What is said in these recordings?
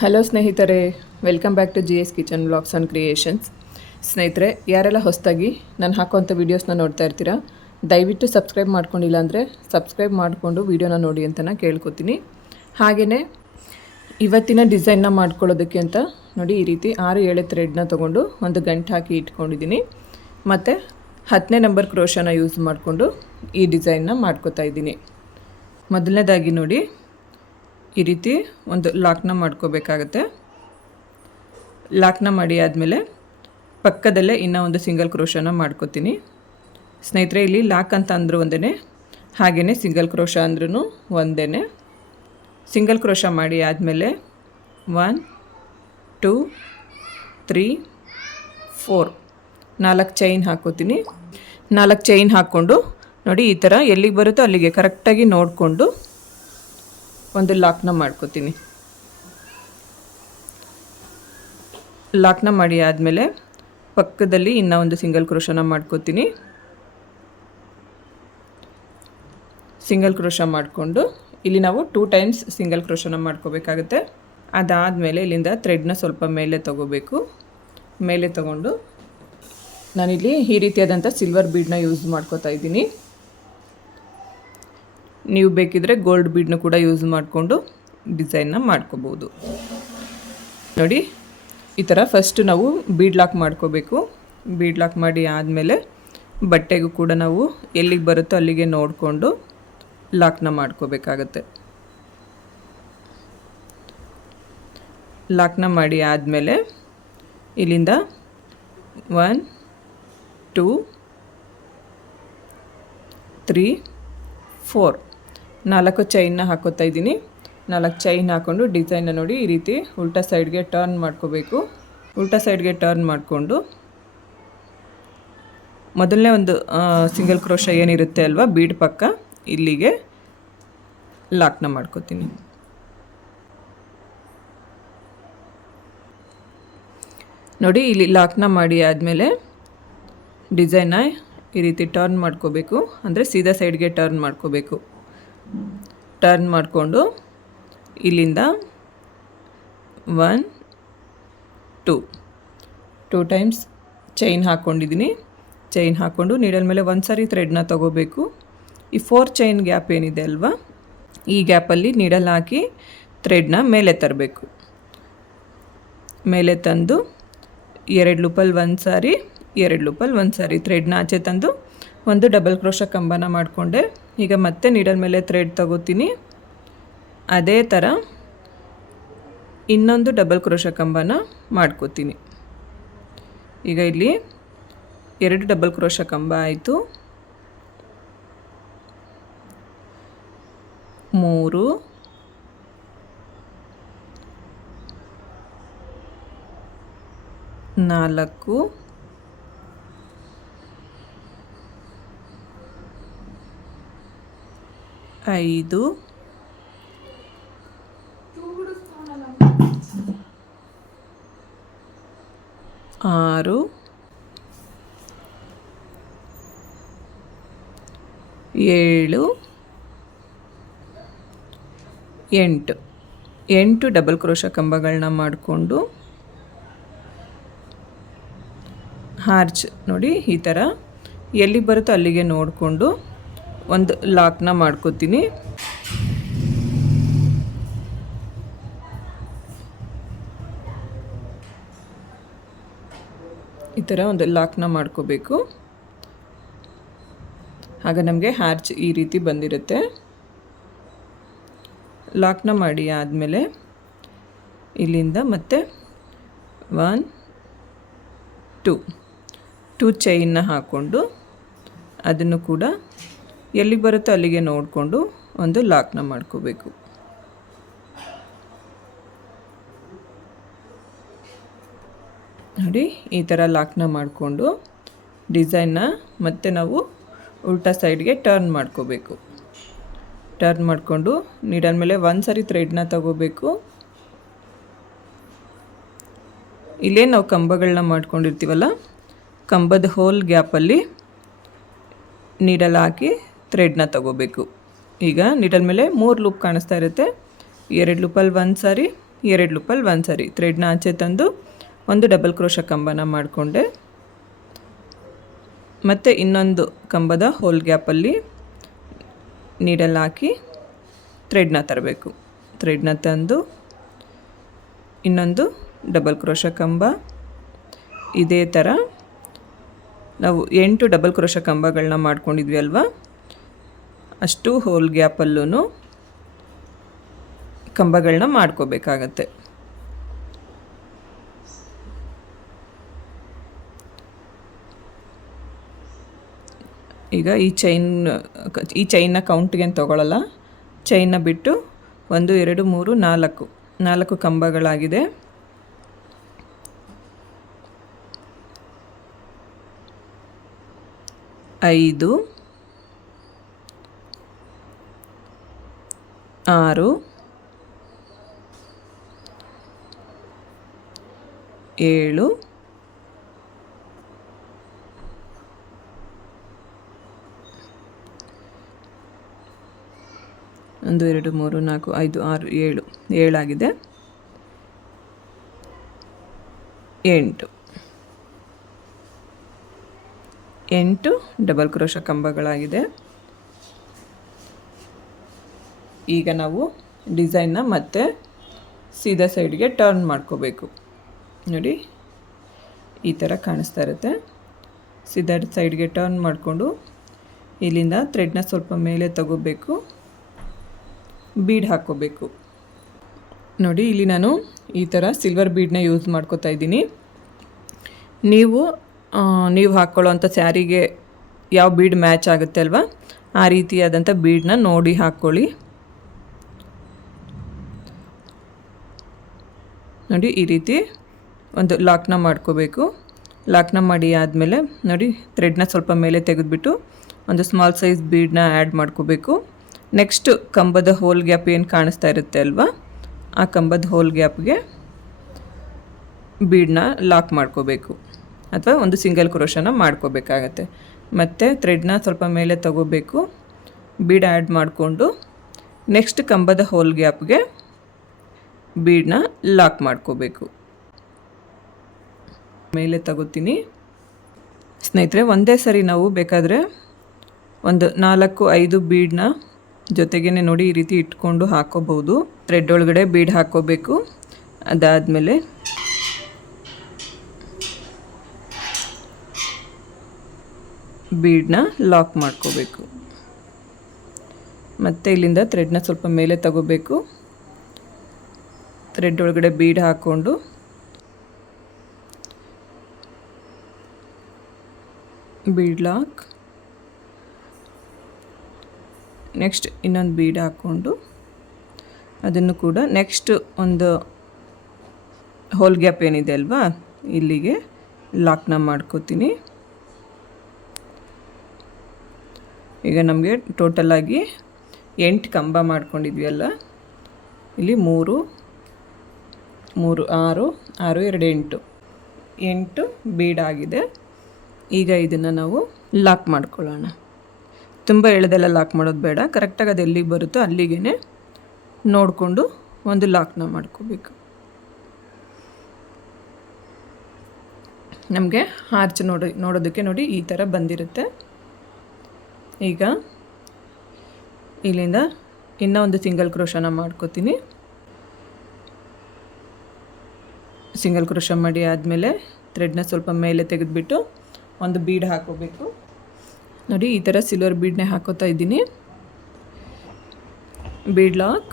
Hello ಸ್ನೇಹಿತರೆ. Welcome back to G S kitchen blogs and creations ಸ್ನೇಹಿತರೆ, ಯಾರೆಲ್ಲ ಹೊಸದಾಗಿ ನಾನು ಹಾಕುವಂಥ ವೀಡಿಯೋಸ್ನ ನೋಡ್ತಾ ಇರ್ತೀರಾ, ದಯವಿಟ್ಟು ಸಬ್ಸ್ಕ್ರೈಬ್ ಮಾಡ್ಕೊಂಡಿಲ್ಲ ಅಂದರೆ ಸಬ್ಸ್ಕ್ರೈಬ್ ಮಾಡಿಕೊಂಡು ವೀಡಿಯೋನ ನೋಡಿ ಅಂತ ನಾನು ಕೇಳ್ಕೊತೀನಿ. ಹಾಗೆಯೇ ಇವತ್ತಿನ ಡಿಸೈನ್ನ ಮಾಡ್ಕೊಳ್ಳೋದಕ್ಕೆ ಅಂತ ನೋಡಿ ಈ ರೀತಿ ಆರು ಏಳು ಥ್ರೆಡ್ನ ತೊಗೊಂಡು ಒಂದು ಗಂಟೆ ಹಾಕಿ ಇಟ್ಕೊಂಡಿದ್ದೀನಿ. ಮತ್ತು ಹತ್ತನೇ ನಂಬರ್ ಕ್ರೋಶನ ಯೂಸ್ ಮಾಡಿಕೊಂಡು ಈ ಡಿಸೈನ್ನ ಮಾಡ್ಕೋತಾ ಇದ್ದೀನಿ. ಮೊದಲನೇದಾಗಿ ನೋಡಿ ಈ ರೀತಿ ಒಂದು ಲಾಕ್ನ ಮಾಡ್ಕೋಬೇಕಾಗತ್ತೆ. ಲಾಕ್ನ ಮಾಡಿ ಆದಮೇಲೆ ಪಕ್ಕದಲ್ಲೇ ಇನ್ನೂ ಒಂದು ಸಿಂಗಲ್ ಕ್ರೋಶನ ಮಾಡ್ಕೋತೀನಿ. ಸ್ನೇಹಿತರೆ, ಇಲ್ಲಿ ಲಾಕ್ ಅಂತ ಅಂದರೂ ಒಂದೇ ಹಾಗೇ ಸಿಂಗಲ್ ಕ್ರೋಶ ಅಂದ್ರೂ ಒಂದೇ ಸಿಂಗಲ್ ಕ್ರೋಶ ಮಾಡಿ ಆದಮೇಲೆ ಒನ್, ಟೂ, ತ್ರೀ, ಫೋರ್, ನಾಲ್ಕು ಚೈನ್ ಹಾಕೋತೀನಿ. ನಾಲ್ಕು ಚೈನ್ ಹಾಕ್ಕೊಂಡು ನೋಡಿ ಈ ಥರ ಎಲ್ಲಿಗೆ ಬರುತ್ತೋ ಅಲ್ಲಿಗೆ ಕರೆಕ್ಟಾಗಿ ನೋಡಿಕೊಂಡು ಒಂದು ಲಾಕ್ನ ಮಾಡ್ಕೋತೀನಿ. ಲಾಕ್ನ ಮಾಡಿ ಆದಮೇಲೆ ಪಕ್ಕದಲ್ಲಿ ಇನ್ನೂ ಒಂದು ಸಿಂಗಲ್ ಕ್ರೋಶನ ಮಾಡ್ಕೋತೀನಿ. ಸಿಂಗಲ್ ಕ್ರೋಶ ಮಾಡಿಕೊಂಡು ಇಲ್ಲಿ ನಾವು ಟೂ ಟೈಮ್ಸ್ ಸಿಂಗಲ್ ಕ್ರೋಶನ ಮಾಡ್ಕೋಬೇಕಾಗುತ್ತೆ. ಅದಾದಮೇಲೆ ಇಲ್ಲಿಂದ ಥ್ರೆಡ್ನ ಸ್ವಲ್ಪ ಮೇಲೆ ತಗೋಬೇಕು. ಮೇಲೆ ತಗೊಂಡು ನಾನಿಲ್ಲಿ ಈ ರೀತಿಯಾದಂಥ ಸಿಲ್ವರ್ ಬೀಡನ್ನ ಯೂಸ್ ಮಾಡ್ಕೋತಾ ಇದ್ದೀನಿ. ನೀವು ಬೇಕಿದ್ರೆ ಗೋಲ್ಡ್ ಬೀಡ್ನ ಕೂಡ ಯೂಸ್ ಮಾಡಿಕೊಂಡು ಡಿಸೈನ್ನ ಮಾಡ್ಕೋಬೋದು. ನೋಡಿ, ಈ ಥರ ಫಸ್ಟ್ ನಾವು ಬೀಡ್ ಲಾಕ್ ಮಾಡ್ಕೋಬೇಕು. ಬೀಡ್ ಲಾಕ್ ಮಾಡಿ ಆದಮೇಲೆ ಬಟ್ಟೆಗೂ ಕೂಡ ನಾವು ಎಲ್ಲಿಗೆ ಬರುತ್ತೋ ಅಲ್ಲಿಗೆ ನೋಡಿಕೊಂಡು ಲಾಕ್ನ ಮಾಡ್ಕೋಬೇಕಾಗತ್ತೆ. ಲಾಕ್ನ ಮಾಡಿ ಆದಮೇಲೆ ಇಲ್ಲಿಂದ ಒನ್ ಟೂ ತ್ರೀ ಫೋರ್ ನಾಲ್ಕು ಚೈನ್ನ ಹಾಕೋತಾ ಇದ್ದೀನಿ. ನಾಲ್ಕು ಚೈನ್ ಹಾಕ್ಕೊಂಡು ಡಿಸೈನ್ನ ನೋಡಿ ಈ ರೀತಿ ಉಲ್ಟಾ ಸೈಡ್ಗೆ ಟರ್ನ್ ಮಾಡ್ಕೋಬೇಕು. ಉಲ್ಟಾ ಸೈಡ್ಗೆ ಟರ್ನ್ ಮಾಡಿಕೊಂಡು ಮೊದಲನೇ ಒಂದು ಸಿಂಗಲ್ ಕ್ರೋಶ ಏನಿರುತ್ತೆ ಅಲ್ವಾ, ಬೀಡ್ ಪಕ್ಕ ಇಲ್ಲಿಗೆ ಲಾಕ್ನ ಮಾಡ್ಕೋತೀನಿ. ನೋಡಿ ಇಲ್ಲಿ ಲಾಕ್ನ ಮಾಡಿ ಆದಮೇಲೆ ಡಿಸೈನ್ನ ಈ ರೀತಿ ಟರ್ನ್ ಮಾಡ್ಕೋಬೇಕು. ಅಂದರೆ ಸೀದಾ ಸೈಡ್ಗೆ ಟರ್ನ್ ಮಾಡ್ಕೋಬೇಕು. ಟರ್ನ್ ಮಾಡಿಕೊಂಡು ಇಲ್ಲಿಂದ one two two times chain ಹಾಕ್ಕೊಂಡಿದ್ದೀನಿ ಚೈನ್ ಹಾಕ್ಕೊಂಡು ನೀಡಲ್ ಮೇಲೆ ಒಂದು ಸಾರಿ ಥ್ರೆಡ್ನ ತೊಗೋಬೇಕು. ಈ ಫೋರ್ ಚೈನ್ ಗ್ಯಾಪ್ ಏನಿದೆ ಅಲ್ವಾ? ಈ ಗ್ಯಾಪಲ್ಲಿ ನೀಡಲ್ ಹಾಕಿ ಥ್ರೆಡ್ನ ಮೇಲೆ ತರಬೇಕು. ಮೇಲೆ ತಂದು ಎರಡು ಲೂಪಲ್ಲಿ ಒಂದು ಸಾರಿ, ಎರಡು ಲೂಪಲ್ಲಿ ಒಂದು ಸಾರಿ ಥ್ರೆಡ್ನ ಆಚೆ ತಂದು ಒಂದು ಡಬಲ್ ಕ್ರೋಶ ಕಂಬನ ಮಾಡಿಕೊಂಡೆ. ಈಗ ಮತ್ತೆ ನೀಡಲ್ ಮೇಲೆ ಥ್ರೆಡ್ ತಗೋತೀನಿ. ಅದೇ ಥರ ಇನ್ನೊಂದು ಡಬಲ್ ಕ್ರೋಶ ಕಂಬನ ಮಾಡ್ಕೋತೀನಿ. ಈಗ ಇಲ್ಲಿ ಎರಡು ಡಬಲ್ ಕ್ರೋಶ ಕಂಬ ಆಯಿತು. ಮೂರು, ನಾಲ್ಕು ಐದು. ಆರು. ಏಳು. ಎಂಟು. ಎಂಟು ಡಬಲ್ ಕ್ರೋಶ ಕಂಬಗಳನ್ನ ಮಾಡಿಕೊಂಡು ಹಾರ್ಚ್ ನೋಡಿ ಈ ಥರ ಎಲ್ಲಿ ಬರುತ್ತೋ ಅಲ್ಲಿಗೆ ನೋಡಿಕೊಂಡು ಒಂದು ಲಾಕ್ನ ಮಾಡ್ಕೋತೀನಿ. ಈ ಥರ ಒಂದು ಲಾಕ್ನ ಮಾಡ್ಕೋಬೇಕು. ಆಗ ನಮಗೆ ಹ್ಯಾರ್ಚ್ ಈ ರೀತಿ ಬಂದಿರುತ್ತೆ. ಲಾಕ್ನ ಮಾಡಿ ಆದಮೇಲೆ ಇಲ್ಲಿಂದ ಮತ್ತೆ ಒನ್, ಟು, ಟೂ ಚೈನ್ನ ಹಾಕ್ಕೊಂಡು ಅದನ್ನು ಕೂಡ ಎಲ್ಲಿಗೆ ಬರುತ್ತೋ ಅಲ್ಲಿಗೆ ನೋಡಿಕೊಂಡು ಒಂದು ಲಾಕ್ನ ಮಾಡ್ಕೋಬೇಕು. ನೋಡಿ, ಈ ಥರ ಲಾಕ್ನ ಮಾಡಿಕೊಂಡು ಡಿಸೈನ್ನ ಮತ್ತೆ ನಾವು ಉಲ್ಟಾ ಸೈಡ್ಗೆ ಟರ್ನ್ ಮಾಡ್ಕೋಬೇಕು. ಟರ್ನ್ ಮಾಡಿಕೊಂಡು ನೀಡನ್ ಮೇಲೆ ಒಂದು ಸರಿ ಥ್ರೆಡ್ನ ತಗೋಬೇಕು. ಇಲ್ಲೇ ನಾವು ಕಂಬಗಳನ್ನ ಮಾಡ್ಕೊಂಡಿರ್ತೀವಲ್ಲ, ಕಂಬದ ಹೋಲ್ ಗ್ಯಾಪಲ್ಲಿ ನೀಡಲ್ ಹಾಕಿ ಥ್ರೆಡ್ನ ತಗೋಬೇಕು. ಈಗ ನಿಡಲ್ ಮೇಲೆ ಮೂರು ಲೂಪ್ ಕಾಣಿಸ್ತಾ ಇರುತ್ತೆ. ಎರಡು ಲೂಪಲ್ಲಿ ಒಂದು ಸಾರಿ, ಎರಡು ಲೂಪಲ್ಲಿ ಒಂದು ಸಾರಿ. ಥ್ರೆಡ್ನ ಆಚೆ ತಂದು ಒಂದು ಡಬಲ್ ಕ್ರೋಶ ಕಂಬನ ಮಾಡಿಕೊಂಡೆ. ಮತ್ತು ಇನ್ನೊಂದು ಕಂಬದ ಹೋಲ್ ಗ್ಯಾಪಲ್ಲಿ ನೀಡಲ್ ಹಾಕಿ ಥ್ರೆಡ್ನ ತರಬೇಕು. ಥ್ರೆಡ್ನ ತಂದು ಇನ್ನೊಂದು ಡಬಲ್ ಕ್ರೋಶ ಕಂಬ. ಇದೇ ಥರ ನಾವು ಎಂಟು ಡಬಲ್ ಕ್ರೋಶ ಕಂಬಗಳನ್ನ ಮಾಡ್ಕೊಂಡಿದ್ವಿ ಅಲ್ವಾ? ಅಷ್ಟು ಹೋಲ್ ಗ್ಯಾಪಲ್ಲೂ ಕಂಬಗಳನ್ನ ಮಾಡ್ಕೋಬೇಕಾಗತ್ತೆ. ಈಗ ಈ ಚೈನ್ ಈ ಚೈನ್ನ ಕೌಂಟ್ಗೆ ತೊಗೊಳ್ಳಲ್ಲ ಚೈನ್ನ ಬಿಟ್ಟು ಒಂದು, ಎರಡು, ಮೂರು, ನಾಲ್ಕು ನಾಲ್ಕು ಕಂಬಗಳಾಗಿದೆ. ಐದು ಆರು. ಏಳು. ಒಂದು, ಎರಡು, ಮೂರು, ನಾಲ್ಕು, ಐದು, ಆರು, ಏಳು. ಏಳಾಗಿದೆ. ಎಂಟು. ಎಂಟು ಡಬಲ್ ಕ್ರೋಶ ಕಂಬಗಳಾಗಿದೆ. ಈಗ ನಾವು ಡಿಸೈನ್ನ ಮತ್ತೆ ಸೀದಾ ಸೈಡ್ಗೆ ಟರ್ನ್ ಮಾಡ್ಕೋಬೇಕು. ನೋಡಿ, ಈ ಥರ ಕಾಣಿಸ್ತಾ ಇರುತ್ತೆ. ಸೀದಾ ಸೈಡ್ಗೆ ಟರ್ನ್ ಮಾಡಿಕೊಂಡು ಇಲ್ಲಿಂದ ಥ್ರೆಡ್ನ ಸ್ವಲ್ಪ ಮೇಲೆ ತಗೋಬೇಕು. ಬೀಡ್ ಹಾಕ್ಕೋಬೇಕು. ನೋಡಿ, ಇಲ್ಲಿ ನಾನು ಈ ಥರ ಸಿಲ್ವರ್ ಬೀಡನ್ನ ಯೂಸ್ ಮಾಡ್ಕೋತಾ ಇದ್ದೀನಿ. ನೀವು ನೀವು ಹಾಕ್ಕೊಳ್ಳೋವಂಥ ಸ್ಯಾರಿಗೆ ಯಾವ ಬೀಡ್ ಮ್ಯಾಚ್ ಆಗುತ್ತೆ ಅಲ್ವಾ, ಆ ರೀತಿಯಾದಂಥ ಬೀಡನ್ನ ನೋಡಿ ಹಾಕ್ಕೊಳ್ಳಿ. ನೋಡಿ ಈ ರೀತಿ ಒಂದು ಲಾಕ್ನ ಮಾಡ್ಕೋಬೇಕು. ಲಾಕ್ನ ಮಾಡಿ ಆದಮೇಲೆ ನೋಡಿ ಥ್ರೆಡ್ನ ಸ್ವಲ್ಪ ಮೇಲೆ ತೆಗೆದುಬಿಟ್ಟು ಒಂದು ಸ್ಮಾಲ್ ಸೈಜ್ ಬೀಡನ್ನ ಆ್ಯಡ್ ಮಾಡ್ಕೋಬೇಕು. ನೆಕ್ಸ್ಟ್ ಕಂಬದ ಹೋಲ್ ಗ್ಯಾಪ್ ಏನು ಕಾಣಿಸ್ತಾ ಇರುತ್ತೆ ಅಲ್ವಾ? ಆ ಕಂಬದ ಹೋಲ್ ಗ್ಯಾಪ್ಗೆ ಬೀಡನ್ನ ಲಾಕ್ ಮಾಡ್ಕೋಬೇಕು. ಅಥವಾ ಒಂದು ಸಿಂಗಲ್ ಕ್ರೋಶನ ಮಾಡ್ಕೋಬೇಕಾಗತ್ತೆ. ಮತ್ತು ಥ್ರೆಡ್ನ ಸ್ವಲ್ಪ ಮೇಲೆ ತಗೋಬೇಕು. ಬೀಡ್ ಆ್ಯಡ್ ಮಾಡಿಕೊಂಡು ನೆಕ್ಸ್ಟ್ ಕಂಬದ ಹೋಲ್ ಗ್ಯಾಪ್ಗೆ ಬೀಡನ್ನ ಲಾಕ್ ಮಾಡ್ಕೋಬೇಕು. ಮೇಲೆ ತಗೋತೀನಿ. ಸ್ನೇಹಿತರೆ, ಒಂದೇ ಸರಿ ನಾವು ಬೇಕಾದರೆ ಒಂದು ನಾಲ್ಕು, ಐದು ಬೀಡನ್ನ ಜೊತೆಗೇ ನೋಡಿ ಈ ರೀತಿ ಇಟ್ಕೊಂಡು ಹಾಕೋಬಹುದು. ಥ್ರೆಡ್ ಒಳಗಡೆ ಬೀಡ್ ಹಾಕೋಬೇಕು. ಅದಾದಮೇಲೆ ಬೀಡನ್ನ ಲಾಕ್ ಮಾಡ್ಕೋಬೇಕು. ಮತ್ತು ಇಲ್ಲಿಂದ ಥ್ರೆಡ್ನ ಸ್ವಲ್ಪ ಮೇಲೆ ತಗೋಬೇಕು. ಥ್ರೆಡ್ ಒಳಗಡೆ ಬೀಡ್ ಹಾಕ್ಕೊಂಡು ಬೀಡ್ ಲಾಕ್. ನೆಕ್ಸ್ಟ್ ಇನ್ನೊಂದು ಬೀಡ್ ಹಾಕ್ಕೊಂಡು ಅದನ್ನು ಕೂಡ ನೆಕ್ಸ್ಟ್ ಒಂದು ಹೋಲ್ ಗ್ಯಾಪ್ ಏನಿದೆ ಅಲ್ವಾ, ಇಲ್ಲಿಗೆ ಲಾಕ್ನ ಮಾಡ್ಕೋತೀನಿ. ಈಗ ನಮಗೆ ಟೋಟಲಾಗಿ ಎಂಟು ಕಂಬ ಮಾಡ್ಕೊಂಡಿದ್ವಿ ಅಲ್ಲ, ಇಲ್ಲಿ ಮೂರು ಮೂರು, ಆರು ಆರು, ಎರಡು, ಎಂಟು. ಎಂಟು ಬೀಡಾಗಿದೆ ಈಗ ಇದನ್ನು ನಾವು ಲಾಕ್ ಮಾಡ್ಕೊಳ್ಳೋಣ. ತುಂಬ ಎಳೆದೆಲ್ಲ ಲಾಕ್ ಮಾಡೋದು ಬೇಡ. ಕರೆಕ್ಟಾಗಿ ಅದು ಎಲ್ಲಿಗೆ ಬರುತ್ತೋ ಅಲ್ಲಿಗೆ ನೋಡಿಕೊಂಡು ಒಂದು ಲಾಕ್ನ ಮಾಡ್ಕೋಬೇಕು. ನಮಗೆ ಹಾರ್ಚ್ ನೋಡಿ, ನೋಡೋದಕ್ಕೆ ನೋಡಿ ಈ ಥರ ಬಂದಿರುತ್ತೆ. ಈಗ ಇಲ್ಲಿಂದ ಇನ್ನೂ ಒಂದು ಸಿಂಗಲ್ ಕ್ರೋಶನ ಮಾಡ್ಕೋತೀನಿ. ಸಿಂಗಲ್ ಕ್ರೋಶ ಮಾಡಿ ಆದಮೇಲೆ ಥ್ರೆಡ್ನ ಸ್ವಲ್ಪ ಮೇಲೆ ತೆಗೆದುಬಿಟ್ಟು ಒಂದು ಬೀಡ್ ಹಾಕೋಬೇಕು ನೋಡಿ, ಈ ಥರ ಸಿಲ್ವರ್ ಬೀಡ್ನೇ ಹಾಕೋತಾ ಇದ್ದೀನಿ. Bead lock.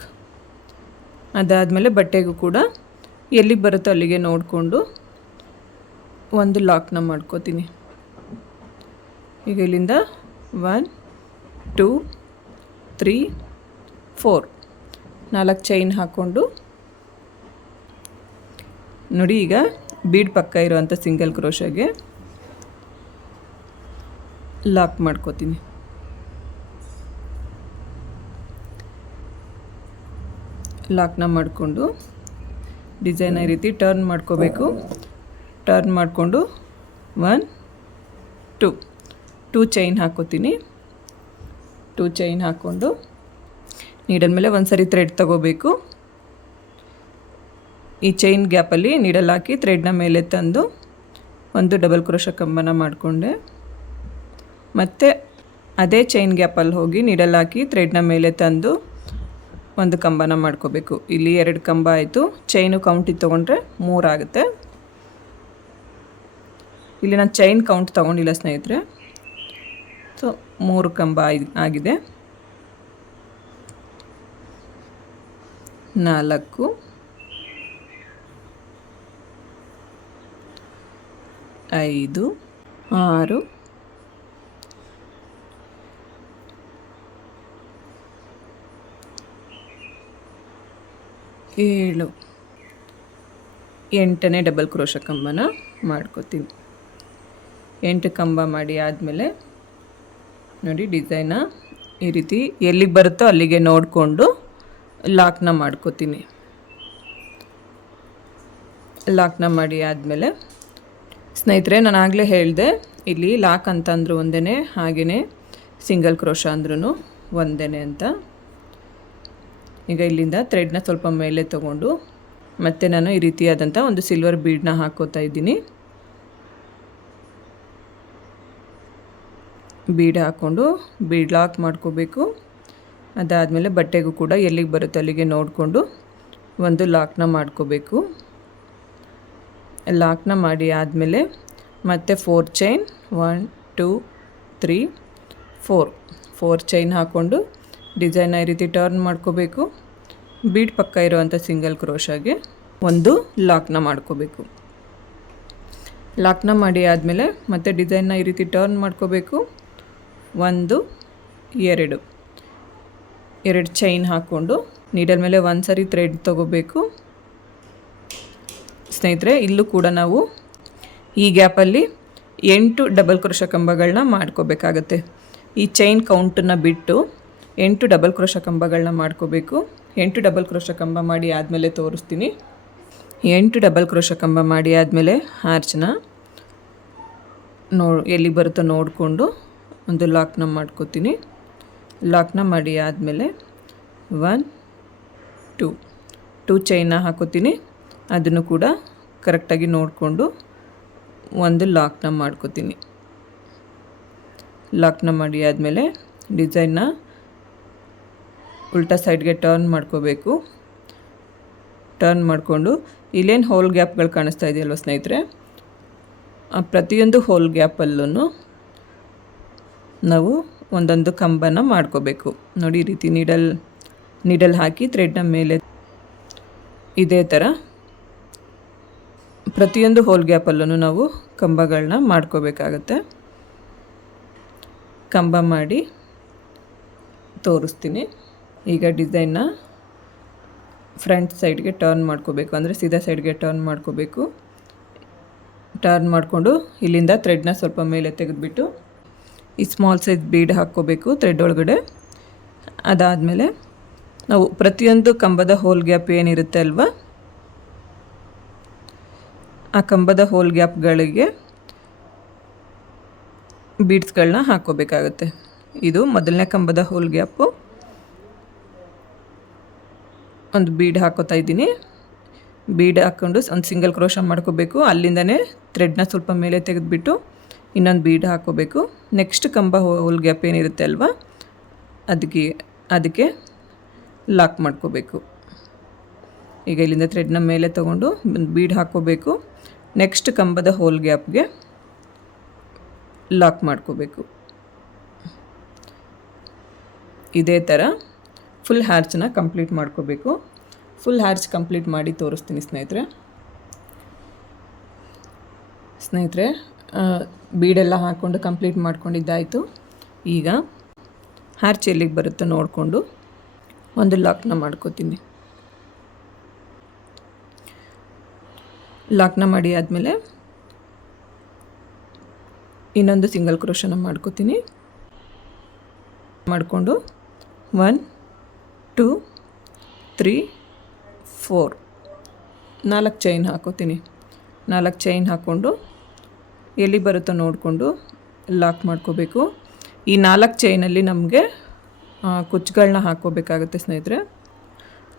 ಅದಾದಮೇಲೆ ಬಟ್ಟೆಗೂ ಕೂಡ ಎಲ್ಲಿಗೆ ಬರುತ್ತೋ ಅಲ್ಲಿಗೆ ನೋಡಿಕೊಂಡು ಒಂದು ಲಾಕ್ನ ಮಾಡ್ಕೋತೀನಿ. ಈಗ ಇಲ್ಲಿಂದ ಒನ್ ಟೂ ತ್ರೀ ಫೋರ್ ನಾಲ್ಕು ಚೈನ್ ಹಾಕ್ಕೊಂಡು ನೋಡಿ ಈಗ ಬೀಡ್ ಪಕ್ಕ ಇರುವಂಥ ಸಿಂಗಲ್ ಕ್ರೋಶಗೆ ಲಾಕ್ ಮಾಡ್ಕೋತೀನಿ. ಲಾಕ್ನ ಮಾಡಿಕೊಂಡು ಡಿಸೈನ್ ಈ ರೀತಿ ಟರ್ನ್ ಮಾಡ್ಕೋಬೇಕು. ಟರ್ನ್ ಮಾಡಿಕೊಂಡು ಒನ್, ಟು. ಟೂ ಚೈನ್ ಹಾಕೋತೀನಿ. ಟೂ ಚೈನ್ ಹಾಕ್ಕೊಂಡು ನೀಡಲ್ ಮೇಲೆ ಒಂದು ಸರಿ ಥ್ರೆಡ್ ತಗೋಬೇಕು. ಈ ಚೈನ್ ಗ್ಯಾಪಲ್ಲಿ ಹಾಕಿ ಥ್ರೆಡ್ನ ಮೇಲೆ ತಂದು ಒಂದು ಡಬಲ್ ಕ್ರೋಶ ಕಂಬನ ಮಾಡಿಕೊಂಡೆ. ಮತ್ತು ಅದೇ ಚೈನ್ ಗ್ಯಾಪಲ್ಲಿ ಹೋಗಿ ನೀಡಲ್ ಹಾಕಿ ಥ್ರೆಡ್ನ ಮೇಲೆ ತಂದು ಒಂದು ಕಂಬನ ಮಾಡ್ಕೋಬೇಕು. ಇಲ್ಲಿ ಎರಡು ಕಂಬ ಆಯಿತು. ಚೈನು ಕೌಂಟಿಗೆ ತೊಗೊಂಡ್ರೆ ಮೂರಾಗುತ್ತೆ ಇಲ್ಲಿ ನಾನು ಚೈನ್ ಕೌಂಟ್ ತೊಗೊಂಡಿಲ್ಲ ಸ್ನೇಹಿತರೆ. ಸೊ ಮೂರು ಕಂಬ ಆಗಿದೆ. ನಾಲ್ಕು. ಐದು, ಆರು, ಏಳು. ಎಂಟನೇ ಡಬಲ್ ಕ್ರೋಶ ಕಂಬನ ಮಾಡ್ಕೋತೀವಿ ಎಂಟು ಕಂಬ ಮಾಡಿ ಆದಮೇಲೆ ನೋಡಿ ಡಿಸೈನ ಈ ರೀತಿ ಎಲ್ಲಿಗೆ ಬರುತ್ತೋ ಅಲ್ಲಿಗೆ ನೋಡಿಕೊಂಡು ಲಾಕ್ನ ಮಾಡ್ಕೋತೀನಿ. ಲಾಕ್ನ ಮಾಡಿ ಆದಮೇಲೆ ಸ್ನೇಹಿತರೆ, ನಾನು ಆಗಲೇ ಹೇಳಿದೆ, ಇಲ್ಲಿ ಲಾಕ್ ಅಂತಂದ್ರು ಒಂದೇ ಹಾಗೆಯೇ ಸಿಂಗಲ್ ಕ್ರೋಶ ಅಂದ್ರೂ ಒಂದೇ ಅಂತ. ಈಗ ಇಲ್ಲಿಂದ ಥ್ರೆಡ್ನ ಸ್ವಲ್ಪ ಮೇಲೆ ತಗೊಂಡು, ಮತ್ತು ನಾನು ಈ ರೀತಿಯಾದಂಥ ಒಂದು ಸಿಲ್ವರ್ ಬೀಡನ್ನ ಹಾಕೋತಾ ಇದ್ದೀನಿ. ಬೀಡ್ ಹಾಕ್ಕೊಂಡು ಬೀಡ್ ಲಾಕ್ ಮಾಡ್ಕೋಬೇಕು. ಅದಾದಮೇಲೆ ಬಟ್ಟೆಗೂ ಕೂಡ ಎಲ್ಲಿಗೆ ಬರುತ್ತೆ ಅಲ್ಲಿಗೆ ನೋಡಿಕೊಂಡು ಒಂದು ಲಾಕ್ನ ಮಾಡ್ಕೋಬೇಕು. ಲಾಕ್ನ ಮಾಡಿ ಆದಮೇಲೆ ಮತ್ತೆ four chain one two three four four chain ಹಾಕ್ಕೊಂಡು ಡಿಸೈನ್ ಈ ರೀತಿ ಟರ್ನ್ ಮಾಡ್ಕೋಬೇಕು. ಬೀಡ್ ಪಕ್ಕ ಇರುವಂಥ ಸಿಂಗಲ್ ಕ್ರೋಶಾಗೆ ಒಂದು ಲಾಕ್ನ ಮಾಡ್ಕೋಬೇಕು. ಲಾಕ್ನ ಮಾಡಿ ಆದಮೇಲೆ ಮತ್ತೆ ಡಿಸೈನ್ನ ಈ ರೀತಿ ಟರ್ನ್ ಮಾಡ್ಕೋಬೇಕು. ಒಂದು, ಎರಡು. ಎರಡು ಚೈನ್ ಹಾಕ್ಕೊಂಡು ನೀಡಲ್ ಮೇಲೆ ಒಂದು ಸರಿ ಥ್ರೆಡ್ ತೊಗೋಬೇಕು. ಸ್ನೇಹಿತರೆ, ಇಲ್ಲೂ ಕೂಡ ನಾವು ಈ ಗ್ಯಾಪಲ್ಲಿ ಎಂಟು ಡಬಲ್ ಕ್ರೋಶ ಕಂಬಗಳನ್ನ ಮಾಡ್ಕೋಬೇಕಾಗತ್ತೆ. ಈ ಚೈನ್ ಕೌಂಟನ್ನ ಬಿಟ್ಟು ಎಂಟು ಡಬಲ್ ಕ್ರೋಶ ಕಂಬಗಳನ್ನ ಮಾಡ್ಕೋಬೇಕು. ಎಂಟು ಡಬಲ್ ಕ್ರೋಶ ಕಂಬ ಮಾಡಿ ಆದಮೇಲೆ ತೋರಿಸ್ತೀನಿ. ಎಂಟು ಡಬಲ್ ಕ್ರೋಶ ಕಂಬ ಮಾಡಿ ಆದಮೇಲೆ ಆರ್ಚನ ನೋ ಎಲ್ಲಿ ಬರುತ್ತೋ ನೋಡಿಕೊಂಡು ಒಂದು ಲಾಕ್ನ ಮಾಡ್ಕೋತೀನಿ. ಲಾಕ್ನ ಮಾಡಿ ಆದಮೇಲೆ ಒನ್ ಟೂ ಟೂ ಚೈನ ಹಾಕೋತೀನಿ. ಅದನ್ನು ಕೂಡ ಕರೆಕ್ಟಾಗಿ ನೋಡಿಕೊಂಡು ಒಂದು ಲಾಕ್ನ ಮಾಡ್ಕೋತೀನಿ. ಲಾಕ್ನ ಮಾಡಿ ಆದಮೇಲೆ ಡಿಸೈನ್ನ ಉಲ್ಟಾ ಸೈಡ್ಗೆ ಟರ್ನ್ ಮಾಡ್ಕೋಬೇಕು. ಟರ್ನ್ ಮಾಡಿಕೊಂಡು ಇಲ್ಲೇನು ಹೋಲ್ ಗ್ಯಾಪ್ಗಳು ಕಾಣಿಸ್ತಾ ಇದೆಯಲ್ವ ಸ್ನೇಹಿತರೆ? ಆ ಪ್ರತಿಯೊಂದು ಹೋಲ್ ಗ್ಯಾಪಲ್ಲೂ ನಾವು ಒಂದೊಂದು ಕಂಬನ ಮಾಡ್ಕೋಬೇಕು. ನೋಡಿ ಈ ರೀತಿ ನೀಡಲ್ ನೀಡಲ್ ಹಾಕಿ ಥ್ರೆಡ್ನ ಮೇಲೆ ಇದೇ ಥರ ಪ್ರತಿಯೊಂದು ಹೋಲ್ ಗ್ಯಾಪಲ್ಲೂ ನಾವು ಕಂಬಗಳನ್ನ ಮಾಡ್ಕೋಬೇಕಾಗತ್ತೆ. ಕಂಬ ಮಾಡಿ ತೋರಿಸ್ತೀನಿ. ಈಗ ಡಿಸೈನ್ನ ಫ್ರಂಟ್ ಸೈಡ್ಗೆ ಟರ್ನ್ ಮಾಡ್ಕೋಬೇಕು. ಅಂದರೆ ಸೀದಾ ಸೈಡ್ಗೆ ಟರ್ನ್ ಮಾಡ್ಕೋಬೇಕು. ಟರ್ನ್ ಮಾಡಿಕೊಂಡು ಇಲ್ಲಿಂದ ಥ್ರೆಡ್ನ ಸ್ವಲ್ಪ ಮೇಲೆ ತೆಗೆದುಬಿಟ್ಟು ಈ ಸ್ಮಾಲ್ ಸೈಜ್ ಬೀಡ್ ಹಾಕ್ಕೋಬೇಕು ಥ್ರೆಡ್ ಒಳಗಡೆ. ಅದಾದಮೇಲೆ ನಾವು ಪ್ರತಿಯೊಂದು ಕಂಬದ ಹೋಲ್ ಗ್ಯಾಪ್ ಏನಿರುತ್ತೆ ಅಲ್ವಾ ಆ ಕಂಬದ ಹೋಲ್ ಗ್ಯಾಪ್ಗಳಿಗೆ ಬೀಡ್ಸ್ಗಳನ್ನ ಹಾಕೋಬೇಕಾಗುತ್ತೆ ಇದು ಮೊದಲನೇ ಕಂಬದ ಹೋಲ್ ಗ್ಯಾಪು ಒಂದು ಬೀಡ್ ಹಾಕೋತಾ ಇದ್ದೀನಿ. ಬೀಡ್ ಹಾಕ್ಕೊಂಡು ಒಂದು ಸಿಂಗಲ್ ಕ್ರೋಶ ಮಾಡ್ಕೋಬೇಕು. ಅಲ್ಲಿಂದನೇ ಥ್ರೆಡ್ನ ಸ್ವಲ್ಪ ಮೇಲೆ ತೆಗೆದುಬಿಟ್ಟು ಇನ್ನೊಂದು ಬೀಡ್ ಹಾಕೋಬೇಕು ನೆಕ್ಸ್ಟ್ ಕಂಬ ಹೋಲ್ ಗ್ಯಾಪ್ ಏನಿರುತ್ತೆ ಅಲ್ವಾ? ಅದಕ್ಕೆ ಅದಕ್ಕೆ ಲಾಕ್ ಮಾಡ್ಕೋಬೇಕು. ಈಗ ಇಲ್ಲಿಂದ ಥ್ರೆಡ್ನ ಮೇಲೆ ತೊಗೊಂಡು ಬೀಡ್ ಹಾಕ್ಕೋಬೇಕು. ನೆಕ್ಸ್ಟ್ ಕಂಬದ ಹೋಲ್ ಗ್ಯಾಪ್ಗೆ ಲಾಕ್ ಮಾಡ್ಕೋಬೇಕು. ಇದೇ ಥರ ಫುಲ್ ಹ್ಯಾರ್ಚನ್ನ ಕಂಪ್ಲೀಟ್ ಮಾಡ್ಕೋಬೇಕು. ಫುಲ್ ಹ್ಯಾರ್ಚ್ ಕಂಪ್ಲೀಟ್ ಮಾಡಿ ತೋರಿಸ್ತೀನಿ ಸ್ನೇಹಿತರೆ. ಸ್ನೇಹಿತರೆ ಬೀಡೆಲ್ಲ ಹಾಕ್ಕೊಂಡು ಕಂಪ್ಲೀಟ್ ಮಾಡ್ಕೊಂಡಿದ್ದಾಯಿತು. ಈಗ ಹ್ಯಾರ್ಚ್ ಎಲ್ಲಿಗೆ ಬರುತ್ತೋ ನೋಡಿಕೊಂಡು ಒಂದು ಲಾಕ್ನ ಮಾಡ್ಕೋತೀನಿ. ಲಾಕ್ನ ಮಾಡಿ ಆದಮೇಲೆ ಇನ್ನೊಂದು ಸಿಂಗಲ್ ಕ್ರೋಶನ ಮಾಡ್ಕೋತೀನಿ. ಮಾಡಿಕೊಂಡು ಒನ್, ಟೂ, ತ್ರೀ, ಫೋರ್. ನಾಲ್ಕು ಚೈನ್ ಹಾಕೋತೀನಿ. ನಾಲ್ಕು ಚೈನ್ ಹಾಕ್ಕೊಂಡು ಎಲ್ಲಿ ಬರುತ್ತೋ ನೋಡಿಕೊಂಡು ಲಾಕ್ ಮಾಡ್ಕೋಬೇಕು. ಈ ನಾಲ್ಕು ಚೈನಲ್ಲಿ ನಮಗೆ ಕುಚ್ಚುಗಳನ್ನ ಹಾಕ್ಕೋಬೇಕಾಗುತ್ತೆ ಸ್ನೇಹಿತರೆ.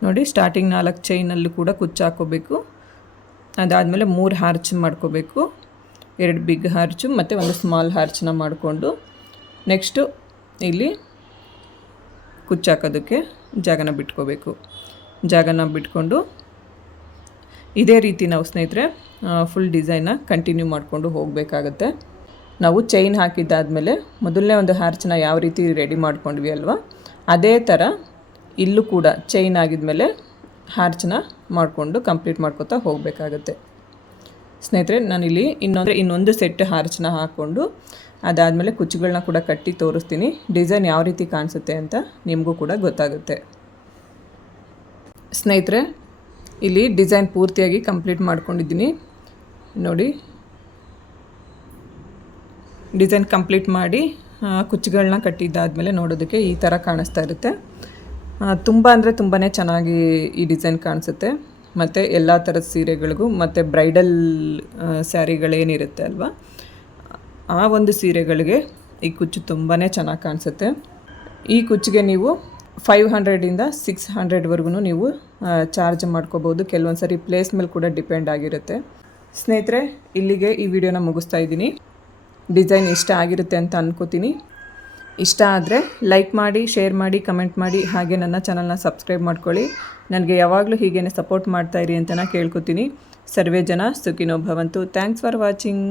ನೋಡಿ ಸ್ಟಾರ್ಟಿಂಗ್ ನಾಲ್ಕು ಚೈನಲ್ಲೂ ಕೂಡ ಕುಚ್ಚು ಹಾಕ್ಕೋಬೇಕು. ಅದಾದಮೇಲೆ ಮೂರು ಹಾರ್ಚ್ ಮಾಡ್ಕೋಬೇಕು. ಎರಡು ಬಿಗ್ ಹಾರ್ಚು ಮತ್ತು ಒಂದು ಸ್ಮಾಲ್ ಹಾರ್ಚನ್ನ ಮಾಡಿಕೊಂಡು ನೆಕ್ಸ್ಟು ಇಲ್ಲಿ ಕುಚ್ಚಾಕೋದಕ್ಕೆ ಜಾಗನ ಬಿಟ್ಕೋಬೇಕು. ಜಾಗನ ಬಿಟ್ಕೊಂಡು ಇದೇ ರೀತಿ ನಾವು ಸ್ನೇಹಿತರೆ ಫುಲ್ ಡಿಸೈನ್ನ ಕಂಟಿನ್ಯೂ ಮಾಡಿಕೊಂಡು ಹೋಗಬೇಕಾಗತ್ತೆ. ನಾವು ಚೈನ್ ಹಾಕಿದ್ದಾದಮೇಲೆ ಮೊದಲನೇ ಒಂದು ಹಾರ್ಚನ್ನ ಯಾವ ರೀತಿ ರೆಡಿ ಮಾಡ್ಕೊಂಡ್ವಿ ಅಲ್ವಾ, ಅದೇ ಥರ ಇಲ್ಲೂ ಕೂಡ ಚೈನ್ ಆಗಿದ್ಮೇಲೆ ಹಾರ್ಚನ್ನ ಮಾಡಿಕೊಂಡು ಕಂಪ್ಲೀಟ್ ಮಾಡ್ಕೊತಾ ಹೋಗಬೇಕಾಗತ್ತೆ. ಸ್ನೇಹಿತರೆ, ನಾನಿಲ್ಲಿ ಇನ್ನೊಂದು ಇನ್ನೊಂದು ಸೆಟ್ ಹಾರ್ಚನ್ನ ಹಾಕ್ಕೊಂಡು ಅದಾದಮೇಲೆ ಕುಚ್ಚುಗಳನ್ನ ಕೂಡ ಕಟ್ಟಿ ತೋರಿಸ್ತೀನಿ. ಡಿಸೈನ್ ಯಾವ ರೀತಿ ಕಾಣಿಸುತ್ತೆ ಅಂತ ನಿಮಗೂ ಕೂಡ ಗೊತ್ತಾಗುತ್ತೆ. ಸ್ನೇಹಿತರೆ, ಇಲ್ಲಿ ಡಿಸೈನ್ ಪೂರ್ತಿಯಾಗಿ ಕಂಪ್ಲೀಟ್ ಮಾಡ್ಕೊಂಡಿದ್ದೀನಿ. ನೋಡಿ, ಡಿಸೈನ್ ಕಂಪ್ಲೀಟ್ ಮಾಡಿ ಕುಚ್ಚುಗಳನ್ನ ಕಟ್ಟಿದ್ದಾದಮೇಲೆ ನೋಡೋದಕ್ಕೆ ಈ ಥರ ಕಾಣಿಸ್ತಾ ಇರುತ್ತೆ. ತುಂಬ ಅಂದರೆ ತುಂಬಾ ಚೆನ್ನಾಗಿ ಈ ಡಿಸೈನ್ ಕಾಣಿಸುತ್ತೆ. ಮತ್ತು ಎಲ್ಲ ಥರದ ಸೀರೆಗಳಿಗೂ ಮತ್ತು ಬ್ರೈಡಲ್ ಸ್ಯಾರಿಗಳೇನಿರುತ್ತೆ ಅಲ್ವಾ? ಆ ಒಂದು ಸೀರೆಗಳಿಗೆ ಈ ಕುಚ್ಚು ತುಂಬಾ ಚೆನ್ನಾಗಿ ಕಾಣಿಸುತ್ತೆ. ಈ ಕುಚ್ಚಿಗೆ ನೀವು ಫೈವ್ ಹಂಡ್ರೆಡಿಂದ ಸಿಕ್ಸ್ ಹಂಡ್ರೆಡ್ವರೆಗೂ ನೀವು ಚಾರ್ಜ್ ಮಾಡ್ಕೋಬೋದು. ಕೆಲವೊಂದು ಸರಿ ಪ್ಲೇಸ್ ಮೇಲೆ ಕೂಡ ಡಿಪೆಂಡ್ ಆಗಿರುತ್ತೆ. ಸ್ನೇಹಿತರೆ, ಇಲ್ಲಿಗೆ ಈ ವಿಡಿಯೋನ ಮುಗಿಸ್ತಾ ಇದ್ದೀನಿ. ಡಿಸೈನ್ ಇಷ್ಟ ಆಗಿರುತ್ತೆ ಅಂತ ಅನ್ಕೋತೀನಿ. ಇಷ್ಟ ಆದರೆ ಲೈಕ್ ಮಾಡಿ ಶೇರ್ ಮಾಡಿ ಕಮೆಂಟ್ ಮಾಡಿ, ಹಾಗೆ ನನ್ನ ಚಾನಲ್ನ ಸಬ್ಸ್ಕ್ರೈಬ್ ಮಾಡ್ಕೊಳ್ಳಿ. ನನಗೆ ಯಾವಾಗಲೂ ಹೀಗೇ ಸಪೋರ್ಟ್ ಮಾಡ್ತಾ ಇರಿ ಅಂತ ಕೇಳ್ಕೊತೀನಿ. ಸರ್ವೇ ಜನ ಸುಖಿನೋ ಭವಂತು. Thanks for watching